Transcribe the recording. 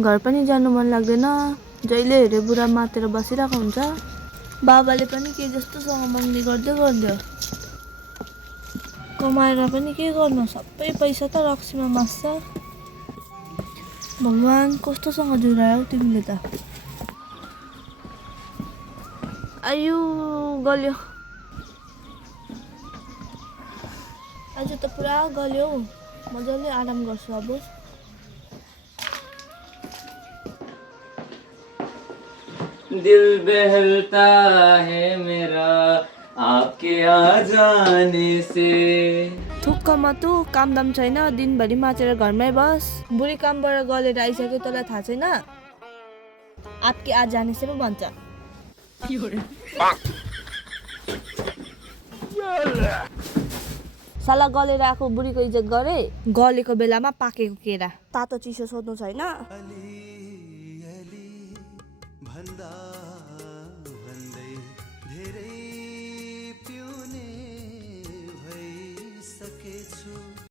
घर पनि जानु मन लाग्दैन, जहिले हेरे बुढा मातेर बसिरहेको हुन्छ। बाबाले पनि के जस्तोसँग मङ्गनी गर्दै गर्दै कमाएर पनि के गर्नु, सबै पैसा त रक्सीमा मास्छ। भगवान् कस्तोसँग जुरायौ तिमीले त। आयु गल्यो, आज त पुरा गल्यो। मजाले आराम गर्छु अब। दिल बहलता है मेरा आपके आ जाने से। थुक्क मतु, काम दाम छैन, दिनभरि माचेर घरमै बस। बुढी कामबाट गलेर आइसक्यो, तँलाई थाहा छैन? आपके आ जाने से पो भन्छ। साला गलेर आएको बुढीको इज्जत गरे, गलेको बेलामा पाकेको केरा। तातो चिसो सोध्नु छैन?